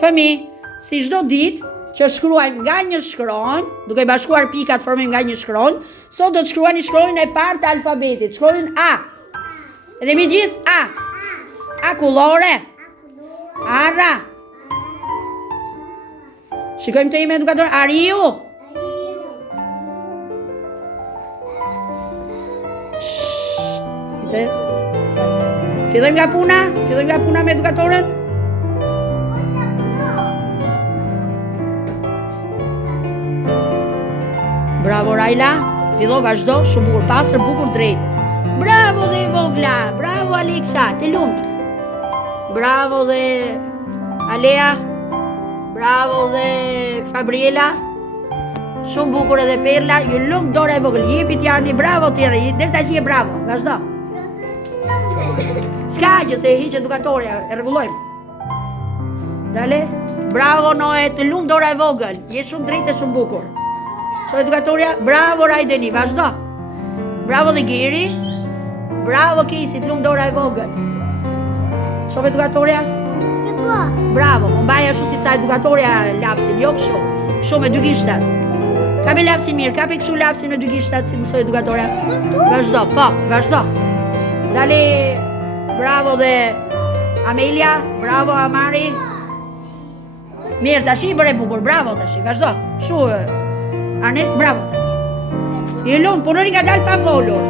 Fëmi, si çdo ditë që shkruajmë nga një shkronjë, duke bashkuar pikat formojmë nga një shkronjë, sot do të shkruani shkronjën e parë të alfabetit, shkronjën A. Edhe mi gjithë A. Akullore. Arra. Shikojmë të ime edukator, Ariu. Kujdes. Fillojmë nga puna me edukatorën. Bravo Raila, fillo vazhdo, shumë bukur, pastër, bukur, drejt. Bravo dhe Vogla, bravo Alexa, të lumt. Bravo dhe Alea, bravo dhe Fabriela. Shumë bukur edhe Perla, ju lumt dora e vogël, jepit Jarni, bravo tjerë, deri tash je bravo, vazhdo. S'ka gjë se hiq edukatorja, e rregullojmë. Dale, bravo Noe, të lumt dora e vogël, je shumë drejt e shumë bukur. So edukatorja, bravo Rajdeni, vazhdo. Bravo dhe Giri. Bravo Kisi, të lumë dora e vogël. So edukatorja? Bravo, më mbaj ashtu si ca edukatorja lapsin, jo kështu. Kështu me dy gishtat. Ka me lapsin mirë, ka pe kështu lapsin me dy gishtat si mësoj edukatorja. Vazhdo, po, vazhdo. Dali, bravo dhe Amelia, bravo Amari. Mirë, tashi i bëre bukur, bravo tashi, vazhdo. Kështu, Arnes, bravo tani. Je lumë, punoni ka dalë pa folur.